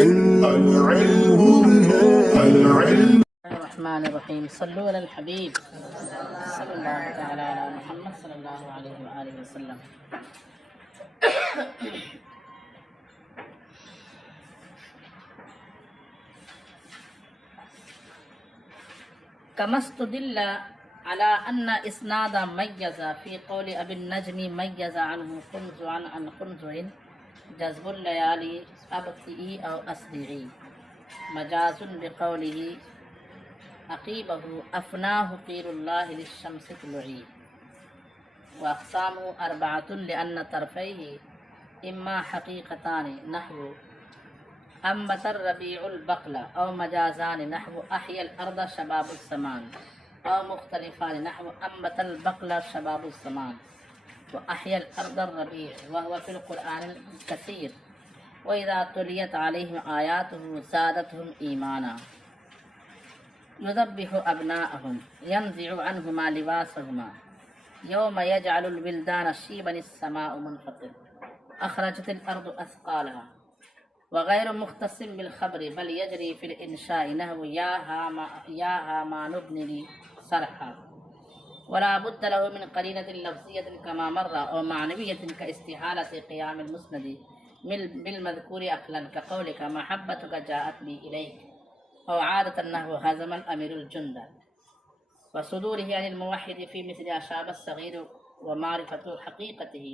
الرحمن الرحیم صلو علی الحبیب صلی اللہ تعالی علی محمد صلی اللہ علیہ وآلہ وسلم۔ كما استدل على أن إسناد ميز في قول أبي النجم ميز عنه قنزع عن قنزع جذب الليالي أبطئي أو أسرعي مجاز بقوله عقيبه أفناه قيل الله للشمس طلعي وأقسامه أربعة لأن طرفيه إما حقيقتان نحو أنبت الربيع البقل أو مجازان نحو أحيا الأرض شباب الزمان أو مختلفان نحو أنبت البقل شباب الزمان وأحيا الأرض الربيع وهو في القرآن الكثير وإذا تليت عليهم آياته زادتهم إيمانا يذبح أبناءهم ينزع عنهما لباسهما يوم يجعل الولدان شيبا السماء منفطر أخرجت الأرض أثقالها وغير مختص بالخبر بل يجري في الإنشاء نحو يا هامان ابن لي صرحا ولا بد له من قرينة لفظية كما مر أو معنوية كاستحالة قيام المسند بالمذكور أقلا كقولك محبتك جاءت بي إليك أو عادة نحو هزم الأمير الجند وصدوره عن الموحد في مثل أشاب الصغير ومعرفة حقيقته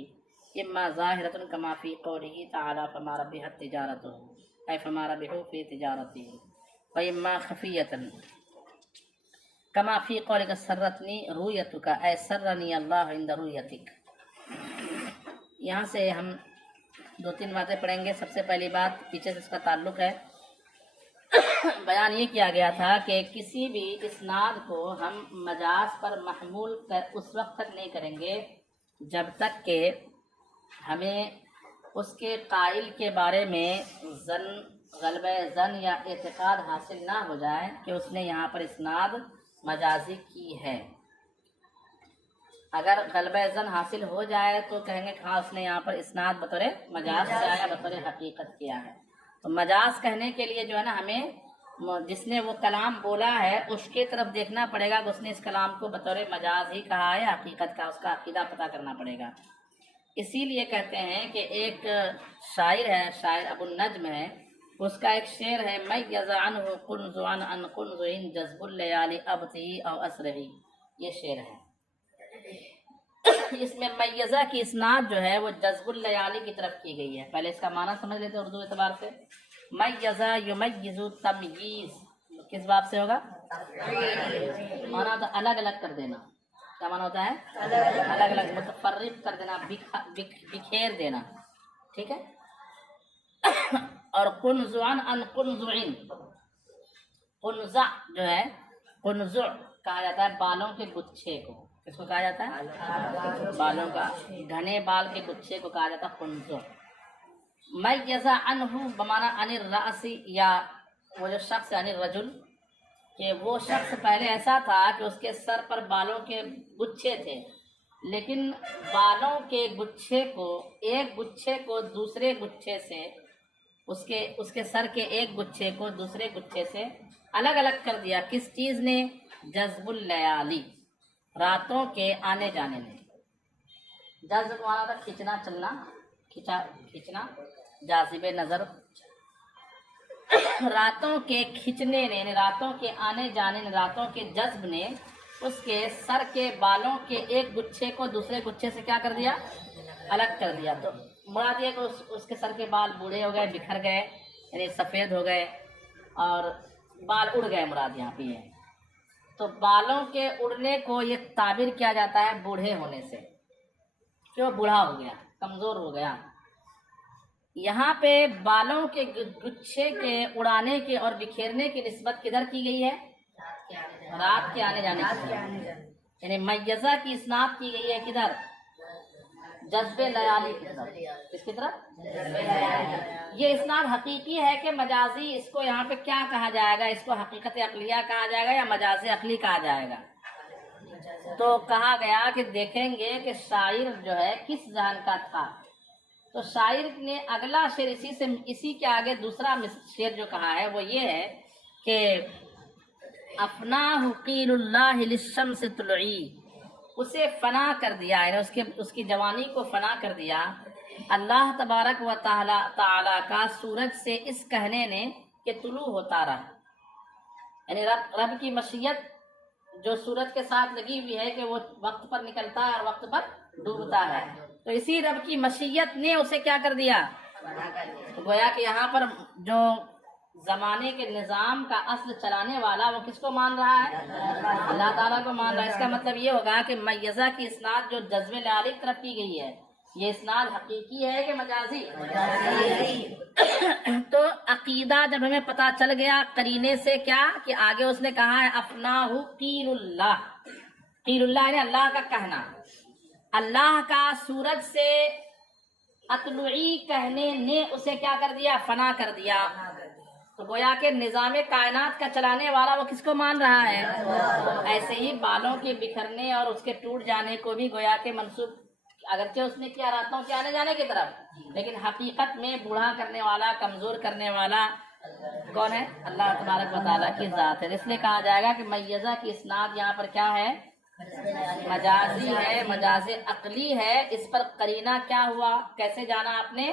إما ظاهرة كما في قوله تعالى فما ربحت تجارته أي فما ربحوا في تجارته وإما خفية كما في قولك سرتني رؤيتك أي سرني الله عند رؤيتك۔ یہاں سے ہم دو تین باتیں پڑھیں گے۔ سب سے پہلی بات پیچھے سے اس کا تعلق ہے، بیان یہ کیا گیا تھا کہ کسی بھی اسناد کو ہم مجاز پر محمول اس وقت تک نہیں کریں گے جب تک کہ ہمیں اس کے قائل کے بارے میں غلبہ ظن یا اعتقاد حاصل نہ ہو جائے کہ اس نے یہاں پر اسناد مجازی کی ہے۔ اگر غلبہ ظن حاصل ہو جائے تو کہیں گے کہ ہاں اس نے یہاں پر اسناد بطور مجاز سے آیا، بطور حقیقت کیا ہے۔ تو مجاز کہنے کے لیے جو ہے نا ہمیں جس نے وہ کلام بولا ہے اس کے طرف دیکھنا پڑے گا کہ اس نے اس کلام کو بطور مجاز ہی کہا ہے، حقیقت کا اس کا عقیدہ پتہ کرنا پڑے گا۔ اسی لیے کہتے ہیں کہ ایک شاعر ہے، شاعر ابو النجم ہے، اس کا ایک شعر ہے میز عنہ قنزع عن قنزع جذب اللیالی ابطئی او اسرعی، یہ شعر ہے۔ اس میں میزہ کی اسناد جو ہے وہ جذب اللیالی کی طرف کی گئی ہے۔ پہلے اس کا معنی سمجھ لیتے اردو اعتبار سے۔ میزہ یمیز تمییز کس باب سے ہوگا؟ معنی تو الگ الگ کر دینا۔ کیا معنی ہوتا ہے؟ الگ الگ، متفرق کر دینا، بکھیر دینا، ٹھیک ہے۔ اور قنزع عن قنزع، قنزع جو ہے، قنزع کہا جاتا ہے بالوں کے گچھے کو۔ کس کو کہا جاتا ہے؟ بالوں کا، گھنے بال کے گچھے کو کہا جاتا ہے قنزع۔ میز عنہ بمعنی عن الرأس، یا وہ جو شخص عن الرجل، کہ وہ شخص پہلے ایسا تھا کہ اس کے سر پر بالوں کے گچھے تھے، لیکن بالوں کے گچھے کو، ایک گچھے کو دوسرے گچھے سے، اس کے سر کے ایک گچھے کو دوسرے گچھے سے الگ الگ کر دیا۔ کس چیز نے؟ جذب اللیالی، راتوں کے آنے جانے نے۔ جذب والا تھا کھینچنا، چلنا، کھینچنا، جاذب نظر۔ راتوں کے کھینچنے نے، یعنی راتوں کے آنے جانے نے، راتوں کے جذب نے اس کے سر کے بالوں کے ایک گچھے کو دوسرے گچھے سے کیا کر دیا؟ الگ کر دیا۔ تو مراد یہ کہ اس کے سر کے بال بوڑھے ہو گئے، بکھر گئے، یعنی سفید ہو گئے اور بال اڑ گئے، مراد یہاں پہ ہے۔ تو بالوں کے اڑنے کو یہ تعبیر کیا جاتا ہے بوڑھے ہونے سے، کہ وہ بوڑھا ہو گیا، کمزور ہو گیا۔ یہاں پہ بالوں کے گچھے کے اڑانے کے اور بکھیرنے کی نسبت کدھر کی گئی ہے؟ رات کے آنے جانے کی، یعنی میزہ کی اسناد کی گئی ہے کدھر؟ جذب لیالی کی طرف۔ کس کی طرف؟ یہ اسناد حقیقی ہے کہ مجازی؟ اس کو یہاں پہ کیا کہا جائے گا؟ اس کو حقیقت عقلیہ کہا جائے گا یا مجاز عقلی کہا جائے گا؟ تو کہا گیا کہ دیکھیں گے کہ شاعر جو ہے کس ذہن کا تھا۔ تو تو شاعر نے اگلا شعر اسی کے آگے دوسرا شعر جو کہا ہے وہ یہ ہے کہ افناہ قیل اللہ للشمس طلعی، اسے فنا کر دیا، یعنی اس کی جوانی کو فنا کر دیا اللہ تبارک و تعالی کا سورج سے اس کہنے نے کہ طلوع ہوتا رہا، یعنی رب کی مشیت جو سورج کے ساتھ لگی ہوئی ہے کہ وہ وقت پر نکلتا ہے اور وقت پر ڈوبتا ہے، تو اسی رب کی مشیت نے اسے کیا کر دیا، تو گویا کہ یہاں پر جو زمانے کے نظام کا اصل چلانے والا وہ کس کو مان رہا ہے؟ اللہ تعالیٰ کو مان رہا ہے۔ اس کا مطلب یہ ہوگا کہ میزہ کی اسناد جو جذب لعلی کی طرف کی گئی ہے، یہ اسناد حقیقی ہے کہ مجازی؟ تو عقیدہ جب ہمیں پتا چل گیا قرینے سے کیا کہ آگے اس نے کہا ہے افناہ قیل اللہ، قیل اللہ یعنی اللہ کا کہنا، اللہ کا سورج سے اطلعی کہنے نے اسے کیا کر دیا، فنا کر دیا۔ تو گویا کہ نظام کائنات کا چلانے والا وہ کس کو مان رہا ہے؟ ایسے ہی بالوں کے بکھرنے اور اس کے ٹوٹ جانے کو بھی گویا کہ منسوب، اگرچہ اس نے کیا راتوں کے آنے جانے کی طرف، لیکن حقیقت میں بوڑھا کرنے والا، کمزور کرنے والا کون ہے؟ اللہ تبارک و تعالیٰ کی ذات ہے۔ اس لیے کہا جائے گا کہ میزہ کی اسناد یہاں پر کیا ہے؟ مجازی ہے، مجاز عقلی ہے۔ اس پر قرینہ کیا ہوا، کیسے جانا آپ نے؟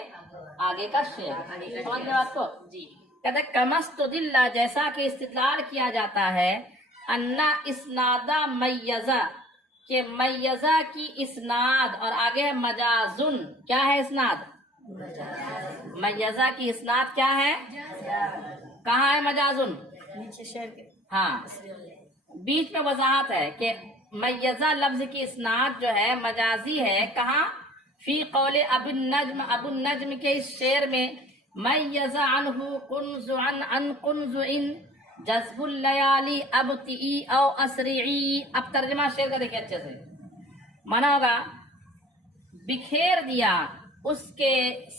آگے کا شعر سمجھ لیں بات کو جی۔ کہتے کمستدل، جیسا کہ استدلال کیا جاتا ہے، انا اسنادہ میزہ، کہ میزہ کی اسناد، اور آگے ہے مجازن، کیا ہے اسناد؟ میزہ کی اسناد کیا ہے؟ کہاں ہے مجازن؟ ہاں بیچ میں وضاحت ہے کہ میزہ لفظ کی اسناد جو ہے مجازی ہے، کہاں؟ فی قول ابو النجم کے اس شعر میں، میز عنہ کنز عن کنز ان جذب اللیالی ابطئی او اسرعی۔ اب ترجمہ شعر کا دیکھیں اچھے سے، مانا ہوگا بکھیر دیا اس کے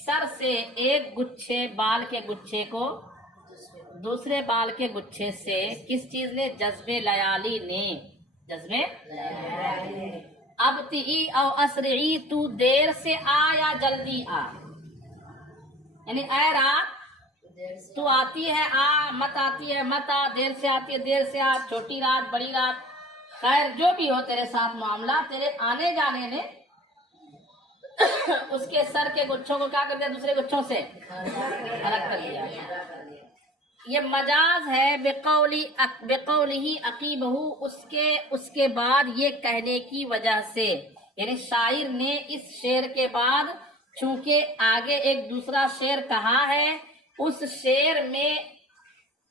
سر سے ایک گچھے بال کے گچھے کو دوسرے بال کے گچھے سے، کس چیز نے؟ جذب لیالی نے، جذب ابطئی او اسرعی، تو دیر سے آ یا جلدی آ، یعنی اے رات تو آتی ہے آ، مت آتی ہے مت آ، دیر سے آتی ہے دیر سے آ، چھوٹی رات بڑی رات، خیر جو بھی ہو تیرے ساتھ معاملہ، تیرے آنے جانے نے اس کے سر کے گچھوں کو کیا کر دیا، دوسرے گچھوں سے الگ کر دیا۔ یہ مجاز ہے بقولہ عقیبہ، اس کے بعد یہ کہنے کی وجہ سے، یعنی شاعر نے اس شعر کے بعد چونکہ آگے ایک دوسرا شعر کہا ہے، اس شعر میں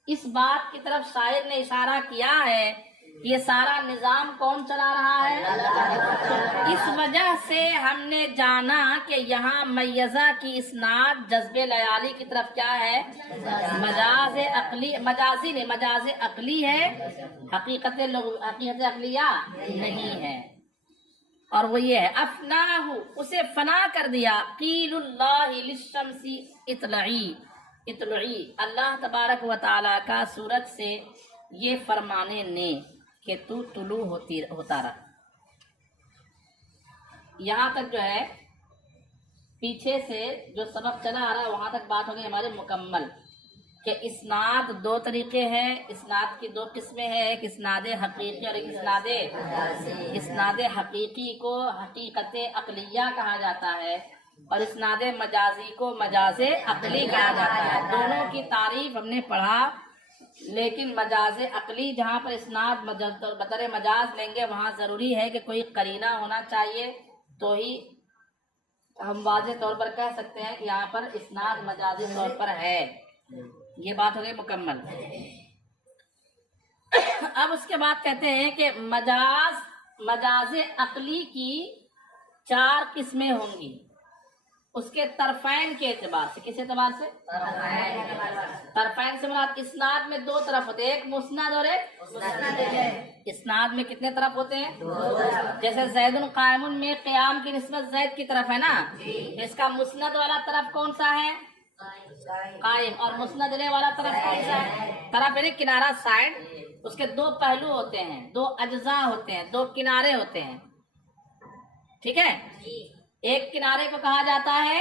اس بات کی طرف شاعر نے اشارہ کیا ہے کہ یہ سارا نظام کون چلا رہا ہے؟ اس وجہ سے ہم نے جانا کہ یہاں میزہ کی اسناد جذب لیالی کی طرف کیا ہے؟ مجاز عقلی، مجازی نہیں، مجاز عقلی ہے، حقیقت عقلیہ نہیں ہے۔ اور وہ یہ ہے افناہ، اسے فنا کر دیا، قیل اللہ للشمس اطلعی، اللہ تبارک و تعالیٰ کا سورج سے یہ فرمانے نے کہ تو طلوع ہوتا رہا۔ یہاں تک جو ہے پیچھے سے جو سبق چلا آ رہا ہے وہاں تک بات ہو گئی ہمارے مکمل، کہ اسناد دو طریقے ہیں، اسناد کی دو قسمیں ہیں، ایک اسناد حقیقی اور ایک اسناد حقیقی کو حقیقت عقلیہ کہا جاتا ہے، اور اسناد مجازی کو مجاز عقلی کہا جاتا ہے۔ دونوں کی تعریف ہم نے پڑھا، لیکن مجاز عقلی جہاں پر اسناد بطور مجاز لیں گے وہاں ضروری ہے کہ کوئی قرینہ ہونا چاہیے، تو ہی ہم واضح طور پر کہہ سکتے ہیں کہ یہاں پر اسناد مجازی طور پر ہے۔ یہ بات ہو گئی مکمل۔ اب اس کے بعد کہتے ہیں کہ مجاز عقلی کی 4 قسمیں ہوں گی، اس کے طرفین کے اعتبار سے۔ کس اعتبار سے؟ طرفین سے مراد اسناد میں 2 طرف ہوتے ہیں، ایک مسند اور ایک اسناد میں کتنے طرف ہوتے ہیں؟ 2۔ جیسے زید قائم میں قیام کی نسبت زید کی طرف ہے نا، اس کا مسند والا طرف کون سا ہے؟ قائم۔ اور مسند لے والا طرف کون سا ہے؟ طرف یعنی کنارہ، سائڈ، اس کے 2 پہلو ہوتے ہیں، 2 اجزاء ہوتے ہیں، 2 کنارے ہوتے ہیں، ٹھیک ہے؟ ایک کنارے کو کہا جاتا ہے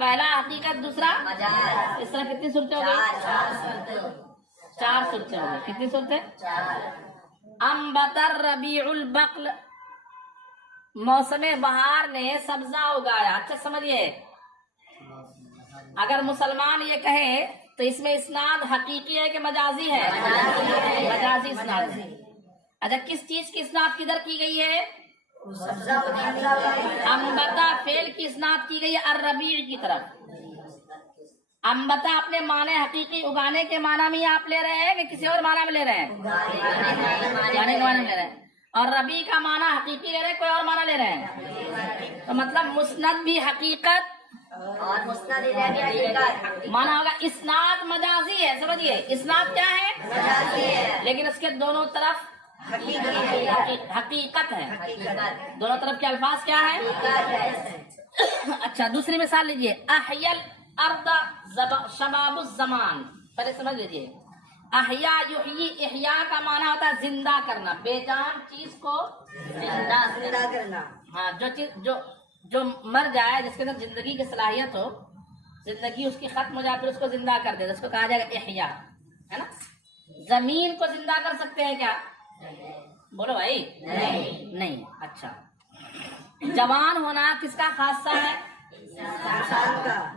پہلا حقیقت، دوسرا مجاز. اس طرح کتنی صورتیں ہو گئی؟ 4 صورتیں ہو گئی. کتنی صورتیں؟ 4. انبت الربیع البقل، موسم بہار نے سبزہ اگایا. اچھا سمجھیے، اگر مسلمان یہ کہے تو اس میں اسناد حقیقی ہے کہ مجازی ہے؟ مجازی اسناد ہے. اچھا کس چیز کی اسناد کدھر کی گئی ہے؟ انبتا فعل کی اسناد کی گئی ہے الربیع کی طرف. انبتا اپنے معنی حقیقی اگانے کے معنی میں آپ لے رہے ہیں کہ کسی اور معنی میں لے رہے ہیں؟ اگانے کے معنی میں لے رہے ہیں. اور ربیع کا معنی حقیقی لے رہے ہیں، کوئی اور معنی لے رہے ہیں؟ تو مطلب مسند بھی حقیقت اور مسند مانا ہوگا. اسناد مجازی ہے. سمجھیے اسناد کیا ہے؟ مجازی ہے، لیکن اس کے دونوں طرف حقیقت ہے. دونوں طرف کے الفاظ کیا ہے؟ اچھا دوسری مثال لیجیے. احیا الارض شباب الزمان. پہلے سمجھ لیجیے، احیا یحیی، احیا کا معنی ہوتا ہے زندہ کرنا، بے جان چیز کو زندہ کرنا. ہاں جو چیز جو مر جائے، جس کے اندر زندگی کی صلاحیت ہو، زندگی اس کی ختم ہو جائے پھر اس کو زندہ کر دے، اس کو کہا جائے گا احیا، ہے نا. زمین کو زندہ کر سکتے ہیں کیا؟ بولو بھائی. نہیں. اچھا جوان ہونا کس کا خاصہ ہے؟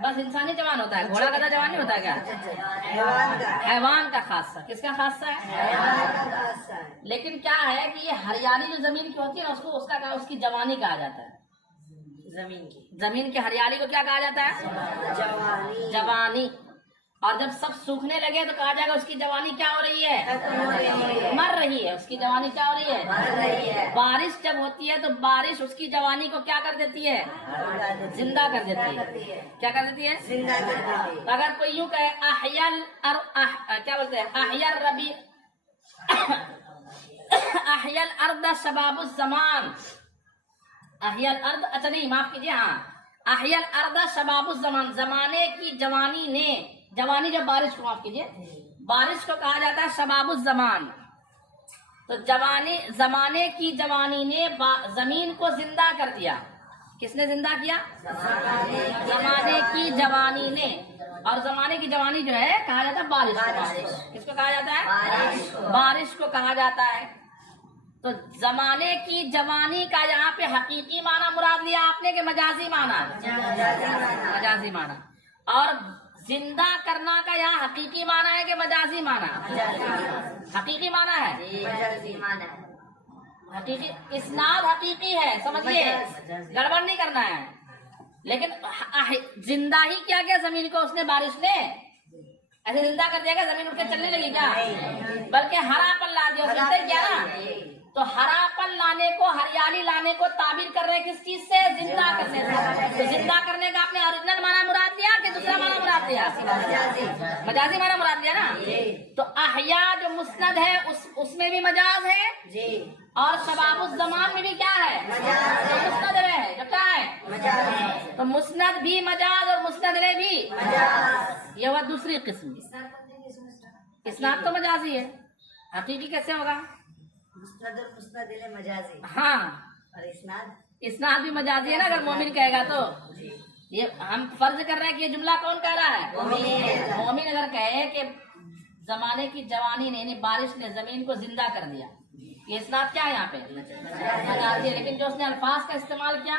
بس انسانی جوان ہوتا ہے، گھوڑا گدھا جوان نہیں ہوتا کیا؟ حیوان کا خاصہ. کس کا خاصہ ہے؟ لیکن کیا ہے کہ یہ ہریالی جو زمین کی ہوتی ہے نا، اس کی جوانی کہا جاتا ہے. زمین کی ہریالی کو کیا کہا جاتا ہے؟ جوانی. اور جب سب سوکھنے لگے تو کہا جائے گا اس کی جوانی کیا ہو رہی ہے؟ مر رہی ہے. اس کی جوانی کیا ہو رہی ہے؟ بارش جب ہوتی ہے تو بارش اس کی جوانی کو کیا کر دیتی ہے؟ زندہ کر دیتی ہے. کیا کر دیتی ہے؟ زندہ کر دیتی ہے. اگر کوئی یوں کہے کیا بولتے ہیں، احیا الربیع احیا الارض شباب الزمان. احیا الارض، اچھا نہیں معاف کیجیے، ہاں احیا الارض شباب الزمان، زمانے کی جوانی نے، جوانی جب بارش کو، معاف کیجیے، بارش کو کہا جاتا ہے شباب الزمان. تو زمانے کی جوانی نے زمین کو زندہ کر دیا. کس نے زندہ کیا؟ زمانے کی جوانی نے. اور زمانے کی جوانی جو ہے کہا جاتا ہے بارش کو. کس کو کہا جاتا ہے؟ بارش کو کہا جاتا ہے. تو زمانے کی جوانی کا یہاں پہ حقیقی معنی مراد لیا آپ نے کہ مجازی معنی؟ مجازی معنی. اور زندہ کرنا کا یہاں حقیقی معنی ہے کہ مجازی معنی؟ حقیقی معنی ہے. حقیقی اسناد حقیقی ہے، سمجھیے گڑبڑ نہیں کرنا ہے. لیکن زندہ ہی کیا کیا زمین کو اس نے، بارش نے ایسے زندہ کر دیا کہ زمین اٹھ کے چلنے لگی کیا؟ بلکہ ہرا پن لا دیا. سمجھتے کیا نا؟ تو ہرا پن لانے کو، ہریالی لانے کو تعبیر کر رہے ہیں کس چیز سے؟ زندہ کرنے سے. تو زندہ کرنے کا آپ نے اوریجنل معنی مراد لیا کہ دوسرا معنی مراد لیا؟ مجازی معنی مراد لیا نا. تو احیا جو مسند ہے اس میں بھی مجاز ہے، اور شباب الزمان میں بھی کیا ہے؟ مسند ہے جو کیا ہے؟ تو مسند بھی مجاز اور مسند بھی یہ ہوا دوسری قسم. اسناد تو مجازی ہے، حقیقی کیسے ہوگا؟ ہاں اسناد بھی مجازی ہے نا. اگر مومن کہے گا تو یہ ہم فرض کر رہے ہیں کہ یہ جملہ کون کہہ رہا ہے؟ مومن اگر کہے کہ زمانے کی جوانی نے، یعنی بارش نے زمین کو زندہ کر دیا، یہ اسناد کیا ہے یہاں پہ؟ مجازی ہے. لیکن جو اس نے الفاظ کا استعمال کیا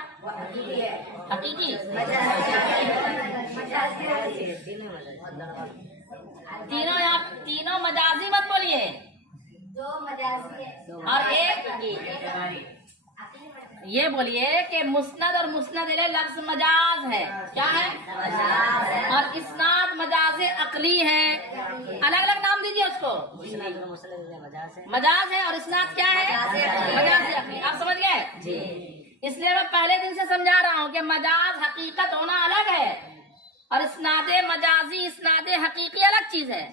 حقیقی. تینوں مجازی مت بولیے، اور ایک یہ بولیے کہ مسند اور مسند الیہ لفظ مجاز ہے. کیا ہے؟ اور اسناد مجاز عقلی ہے. الگ الگ نام دیجیے اس کو. مجاز ہے اور اسناد کیا ہے؟ مجاز عقلی. آپ سمجھ گئے؟ اس لیے میں پہلے دن سے سمجھا رہا ہوں کہ مجاز حقیقت ہونا الگ ہے، اور اسناد مجازی، اسناد حقیقی الگ چیز ہے،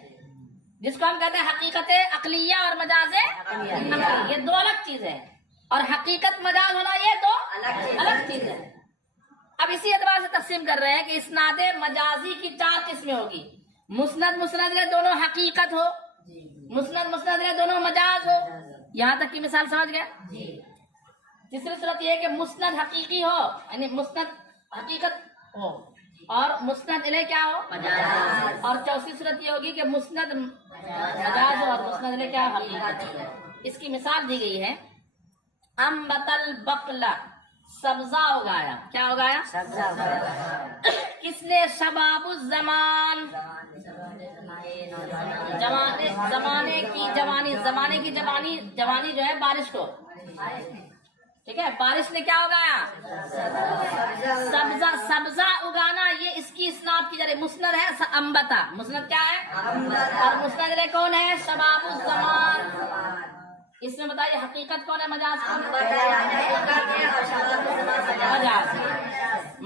جس کو ہم کہتے ہیں حقیقت عقلیہ اور مجاز عقلی. یہ دو الگ چیز ہے، اور حقیقت مجاز ہونا یہ دو الگ چیز ہے. اب اسی اعتبار سے تقسیم کر رہے ہیں کہ اسناد مجازی کی 4 قسمیں ہوگی. مسند دونوں حقیقت ہو، مسند دونوں مجاز ہو. یہاں تک کی مثال سمجھ گئے؟ تیسری صورت یہ ہے کہ مسند حقیقی ہو، یعنی مسند حقیقت ہو، اور مسند الیہ کیا ہو مجاز، اور چوتھی صورت یہ ہوگی کہ مسند مجاز اور مسند الیہ کیا حقیقت ہو۔ اس کی مثال دی گئی ہے انبت البقل، سبزہ اگایا، کیا اگایا سبزہ اگایا، کس نے شباب الزمان، زمانے کی جوانی جو ہے بارش کو، ٹھیک ہے، بارش نے کیا اگایا سبزہ، سبزہ اگانا، یہ اس کی اسناد کی جائے مسند ہے انبتا، مسند کیا ہے اور مسند الیہ کون ہے شباب الزمان۔ اس میں بتائیے حقیقت کون ہے مجاز کون ہے مجاز،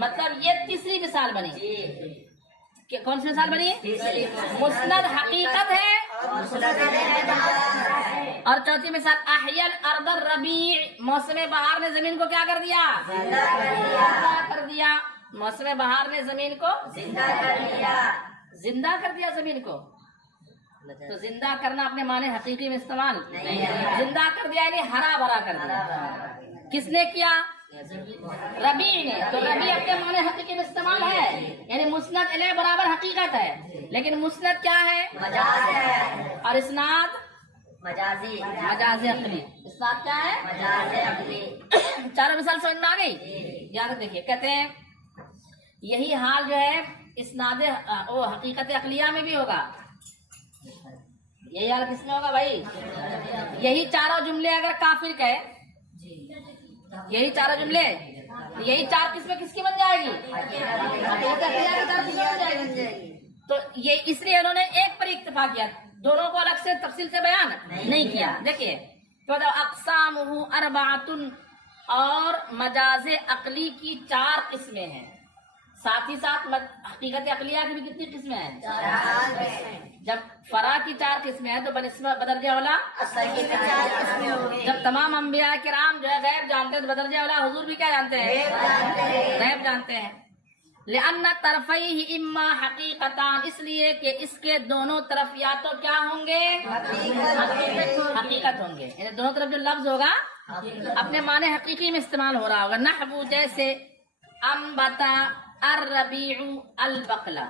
مطلب یہ تیسری مثال بنی، کون سی مثال بنی مسند حقیقت ہے اور چوتھی مثال احیا الارض الربیع، موسم بہار نے زمین کو کیا کر دیا زندہ کر دیا، موسم بہار نے زمین کو زندہ کر دیا زمین کو، تو زندہ کرنا اپنے معنی حقیقی میں استعمال زندہ کر دیا یعنی ہرا بھرا کر دیا، کس نے کیا ربیع نے، تو ربیع اپنے معنی حقیقی میں استعمال ہے، یعنی مسند الیہ برابر حقیقت ہے، لیکن مسند کیا ہے مجاز ہے اور اسناد مجازی عقلی، اسناد کیا ہے مجاز عقلی۔ چاروں مثال سمجھ میں آ گئی، یاد دیکھیے کہتے ہیں یہی حال جو ہے اسناد وہ حقیقت عقلیہ میں بھی ہوگا، یہی حال کس میں ہوگا بھائی، یہی چاروں جملے اگر کافر کہے، یہی چاروں جملے، یہی چار قسمیں کس کی بن جائے گی، تو یہ اس لیے انہوں نے ایک پر اکتفا کیا، دونوں کو الگ سے تفصیل سے بیان نہیں کیا۔ دیکھیے تو اقسامہ اربعۃ، اور مجاز عقلی کی 4 قسمیں ہیں، ساتھ ہی ساتھ حقیقت عقلیہ کی بھی کتنی قسمیں ہیں، جب فرع کی 4 قسمیں ہیں تو بنسبت بدرجہ اولا، جب تمام انبیاء کرام جو ہے غیب جانتے ہیں تو بدرجہ اولا حضور بھی کیا جانتے ہیں غیب جانتے ہیں، لأن طرفیہ اما حقیقتان، اس لیے کہ اس کے دونوں طرف یا تو کیا ہوں گے حقیقت ہوں گے، یعنی دونوں طرف جو لفظ ہوگا اپنے معنی حقیقی میں استعمال ہو رہا ہوگا، نحو جیسے انبتا الربیع البقلہ،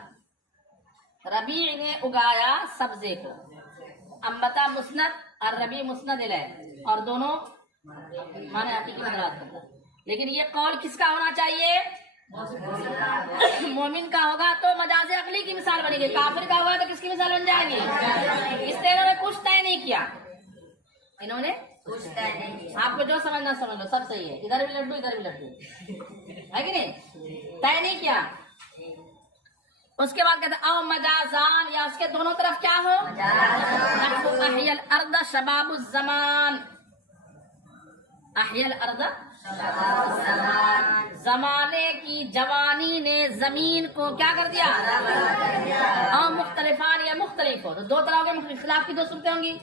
ربیع نے اگایا سبزے کو، انبتا مسند الربیع مسند الیہ، اور دونوں معنی حقیقی میں مراد کرتا، لیکن یہ قول کس کا ہونا چاہیے مومن کا ہوگا تو مجاز عقلی کی مثال بنے گی، کافر کا ہوگا تو کس کی مثال بن جائے گی، اس لیے انہوں نے کچھ طے نہیں کیا، انہوں نے آپ کو جو سمجھنا سمجھ لو، سب صحیح ہے، ادھر بھی لڈو ادھر بھی لڈو ہے کہ نہیں، طے نہیں کیا۔ اس کے بعد کہتے ہیں او مجازان، یا اس کے دونوں طرف کیا ہو نحو احیا الارض شباب الزمان، احیا الارض زمانے کی جوانی نے زمین کو کیا کر دیا، اور مختلفان یا مختلف ہو تو 2 طرح کے خلاف کی 2 صورتیں ہوں گی،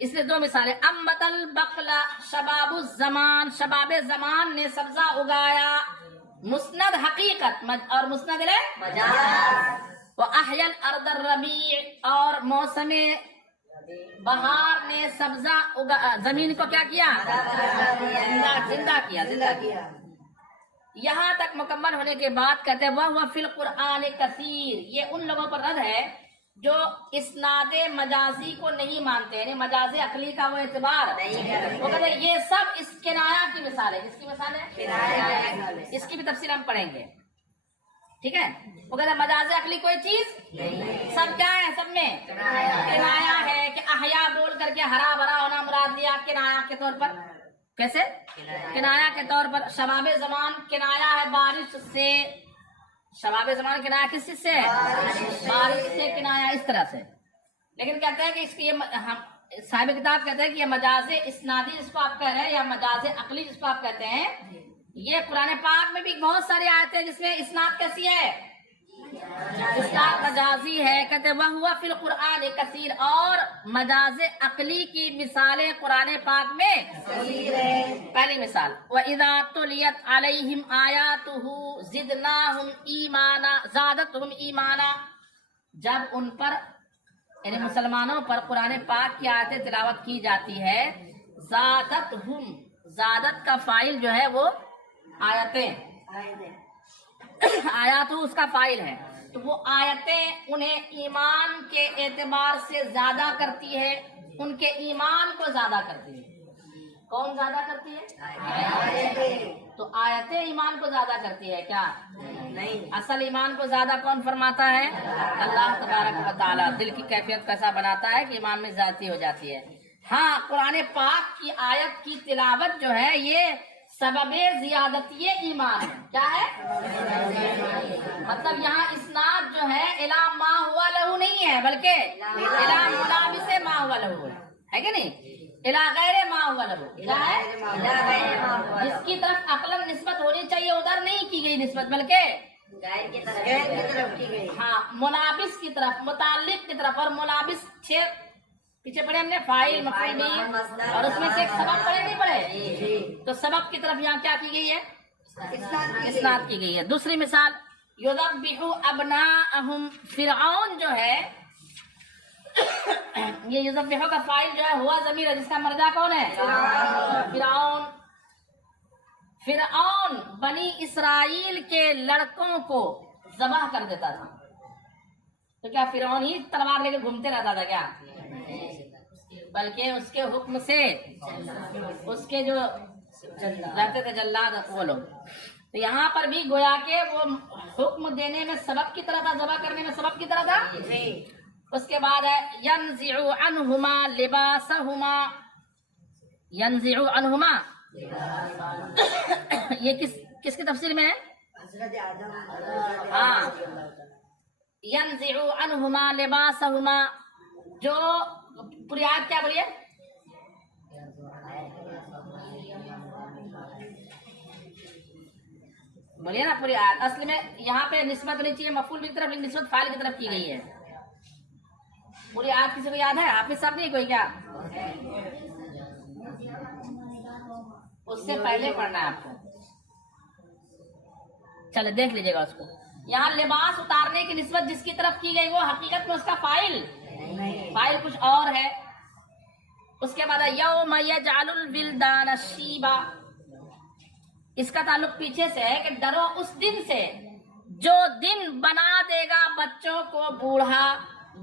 اس لیے 2 مثالیں، انبت البقل شباب الزمان، شباب زمان نے سبزہ اگایا، مسند حقیقت اور مسند الیہ مجاز، واحیا الارض الربیع، اور موسم بہار نے سبزہ زمین کو کیا کیا زندہ کیا۔ یہاں تک مکمل ہونے کے بعد کہتے ہیں وَهُوَ فِي الْقُرْآنِ كَثِيرٌ، یہ ان لوگوں پر رد ہے جو اسناد مجازی کو نہیں مانتے، یعنی مجاز عقلی کا وہ اعتبار، وہ کہتے ہیں یہ سب اس کنایا کی مثال ہے، اس کی مثال ہے، اس کی بھی تفصیل ہم پڑھیں گے، ٹھیک ہے، وہ کہتے ہیں مجاز عقلی کوئی چیز سب کیا ہے، سب میں کنایا ہے، کہ احیا بول کر کے ہرا بھرا ہونا مراد لیا کنایا کے طور پر، کیسے کنایا کے طور پر، شباب زمان کنایا ہے بارش سے، شباب زمان کنایا کس چیز سے بارش سے کنایا، اس طرح سے، لیکن کہتے ہیں کہ اس کی صاحب کتاب کہتے ہیں کہ یہ مجاز اسنادی جس کو آپ کہہ رہے ہیں یا مجاز عقلی جس کو آپ کہتے ہیں، یہ قرآن پاک میں بھی بہت ساری آیتیں جس میں اسناد کیسی ہے اسناد مجازی ہے، کہتے ہیں وَهُوَ فِي الْقُرْآنِ كَثِيرٌ، اور مجاز عقلی کی مثالیں قرآن پاک میں پہلی مثال وَإِذَا تُلِيَتْ عَلَيْهِمْ آيَاتُهُ زِدْنَاهُمْ إِيمَانًا زَادَتْهُمْ إِيمَانًا، جب ان پر یعنی مسلمانوں پر قرآن پاک کی آیتیں تلاوت کی جاتی ہے، زادتہم، زادت کا فاعل جو ہے وہ آیتیں، آیات اس کا فائل ہے، تو وہ آیتیں انہیں ایمان کے اعتبار سے زیادہ کرتی ہے، ان کے ایمان کو زیادہ کرتی ہے۔ کون زیادہ کرتی ہے؟ تو آیتیں ایمان کو زیادہ کرتی ہے کیا؟ نہیں، اصل ایمان کو زیادہ کون فرماتا ہے؟ اللہ تبارک و تعالیٰ دل کی کیفیت کیسا بناتا ہے کہ ایمان میں زیادتی ہو جاتی ہے۔ ہاں، قرآن پاک کی آیت کی تلاوت جو ہے یہ سبب زیادتی ایمان ہے۔ کیا ہے؟ مطلب یہاں اسناد جو ہے الی ما ہوا لہو نہیں ہے، بلکہ الی ملابس ما ہوا لہو ہے کہ نہیں؟ الی غیر ما ہوا لہو کیا ہے؟ جس کی طرف عقلاً نسبت ہونی چاہیے ادھر نہیں کی گئی نسبت، بلکہ غیر کی طرف کی گئی۔ ہاں، ملابس کی طرف، متعلق کی طرف، اور ملابس پیچھے پڑھے ہم نے فاعل مفعول بھی، اور اس میں سے ایک سبب پڑھے نہیں پڑھے، تو سبب کی طرف یہاں کیا کی گئی ہے؟ اسناد کی گئی ہے۔ دوسری مثال یذبح ابناءہم، فرعون جو ہے یہ یذبح کا فاعل جو ہے ہوا ضمیر ہے، جس کا مرجع کون ہے؟ فرعون بنی اسرائیل کے لڑکوں کو ذبح کر دیتا تھا، تو کیا فرعون ہی تلوار لے کے گھومتے رہتا تھا کیا؟ بلکہ اس کے حکم سے اس کے جو رہتے تھے جلاد وہ لوگ، تو یہاں پر بھی گویا کہ وہ حکم دینے میں سبب کی طرح تھا، ذبح کرنے میں سبب کی طرح تھا۔ اس کے بعد ہے ینزع عنہما لباسہما، ینزع عنہما یہ کس کی تفسیر میں ہے؟ ہاں، ینزع عنہما لباسہما، جو پوری آیت کیا بولیے؟ بولیے نا پوری آیت۔ اصل میں یہاں پہ نسبت ہونی چاہیے مفعول کی طرف، نسبت فاعل کی طرف کی گئی ہے۔ پوری آیت کسی کو یاد ہے؟ حافظ صاحب نہیں کوئی کیا؟ اس سے پہلے پڑھنا ہے آپ کو، چلے دیکھ لیجیے گا اس کو۔ یہاں لباس اتارنے کی نسبت جس کی طرف کی گئی وہ حقیقت میں اس کا فاعل کچھ اور ہے۔ اس کے بعد یوم یجعل الولدان شیبا، اس کا تعلق پیچھے سے ہے کہ ڈرو اس دن سے جو دن بنا دے گا بچوں کو بوڑھا۔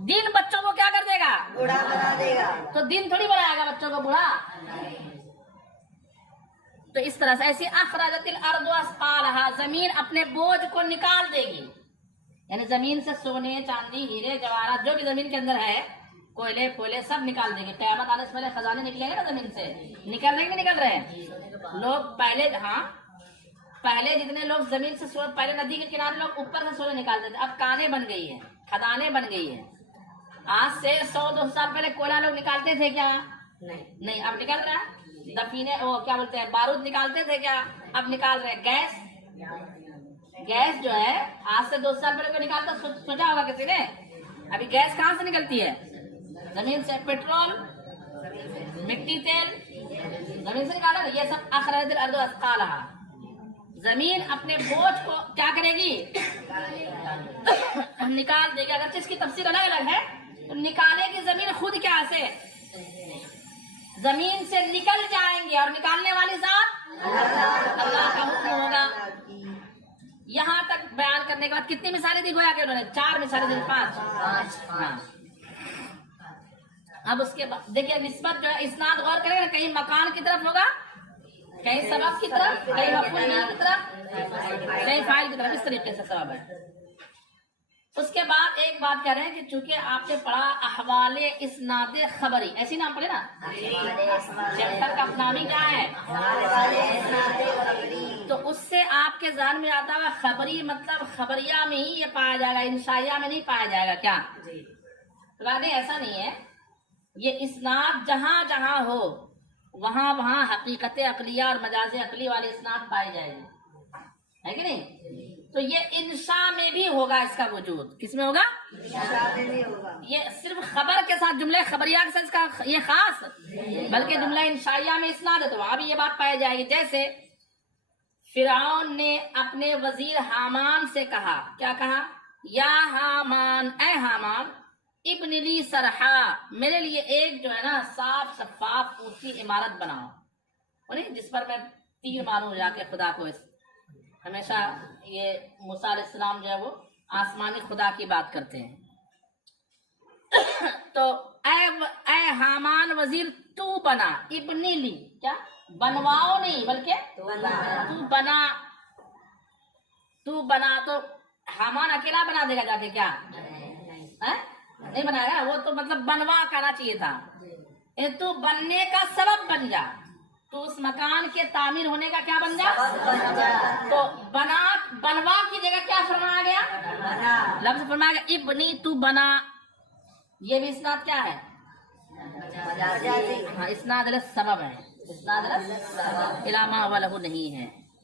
دن بچوں کو کیا کر دے گا؟ بوڑھا بنا دے گا۔ تو دن تھوڑی بنائے گا بچوں کو بوڑھا۔ تو اس طرح سے ایسی اخرجت الارض اثقالها، زمین اپنے بوجھ کو نکال دے گی، یعنی زمین سے سونے چاندی ہیرے جواہرات جو بھی زمین کے اندر ہے، کوئلے پھولے سب نکال دے گی۔ قیامت آنے سے پہلے خزانے نکلیں گے نا زمین سے، نکل رہے ہیں کہ نکل رہے ہیں لوگ؟ پہلے جتنے لوگ زمین سے پہلے ندی کے کنارے لوگ اوپر سے سونے نکالتے تھے، اب کانیں بن گئی ہیں، کھدانیں بن گئی ہیں۔ آج سے 100-200 سال پہلے کوئلہ لوگ نکالتے تھے کیا؟ نہیں، اب نکل رہا ہے۔ دفینے وہ کیا بولتے ہیں، بارود نکالتے تھے کیا؟ اب نکال رہے ہیں۔ گیس جو ہے آج سے 200 سال پہلے کوئی نکالتا سوچا ہوگا کسی نے؟ ابھی گیس کہاں سے نکلتی ہے؟ زمین سے۔ پیٹرول، مٹی، تیل زمین سے نکالا۔ یہ سب اخرجت الارض اثقالها، زمین اپنے بوجھ کو کیا کرے گی؟ نکال دے گی۔ اگرچہ اس کی تفسیر الگ الگ ہے، تو نکالے گی زمین خود کیا سے؟ زمین سے نکل جائیں گے، اور نکالنے والی ذات اللہ کا حکم ہوگا۔ یہاں تک بیان کرنے کے بعد کتنی مثالیں دی گویا کہ انہوں نے؟ 4 مثالیں دی، 5۔ ہاں، اب اس کے بعد دیکھیے نسبت جو ہے، اسناد غور کریں گے، کہیں مکان کی طرف ہوگا، کہیں سبب کی طرف، کہیں مفعول به کی طرف، کہیں فاعل کی طرف، اس طریقے سے سبب ہے۔ اس کے بعد ایک بات کہہ رہے ہیں کہ چونکہ آپ نے پڑھا احوال اسناد خبری، ایسی نام پڑھے نا چیپٹر کا نام کیا ہے؟ تو اس سے آپ کے ذہن میں آتا ہے خبری مطلب خبریہ میں ہی یہ پایا جائے گا، انشائیہ میں نہیں پایا جائے گا کیا؟ نہیں، ایسا نہیں ہے۔ یہ اسناد جہاں جہاں ہو وہاں وہاں حقیقت عقلیہ اور مجاز عقلی والے اسناد پائے جائیں گے، ہے کہ نہیں؟ تو یہ انشاء میں بھی ہوگا اس کا وجود۔ کس میں ہوگا؟ یہ صرف خبر کے ساتھ، جملہ خبریہ کے ساتھ اس کا یہ خاص، بلکہ جملہ انشائیہ میں اسناد ہے تو وہاں بھی یہ بات پائی جائے گی۔ جیسے فرعون نے اپنے وزیر حامان سے کہا، کیا کہا؟ یا حامان، اے حامان، ابن لی سرحا، میرے لیے ایک جو ہے نا صاف شفاف اونچی عمارت بناؤ، جس پر میں تیر ماروں جا کے خدا کو۔ ہمیشہ یہ موسیٰ علیہ السلام جو ہے وہ آسمانی خدا کی بات کرتے ہیں. تو اے حامان وزیر تو بنا، ابنی لی، کیا بنواؤ نہیں بلکہ تو بنا. تو حامان اکیلا بنا دے گا جا کے کیا؟ نہیں بنائے گا وہ، تو مطلب بنوا کرنا چاہیے تھا. تو بننے کا سبب بن جا، تو اس مکان کے تعمیر ہونے کا کیا بن جا؟ تو بنوا کی جگہ کیا فرمایا گیا؟ لفظ فرمایا گیا ابنی تو بنا. یہ بھی اسناد کیا ہے؟ ہاں، اسناد سبب ہے، اسناد الا ما هو له نہیں ہے.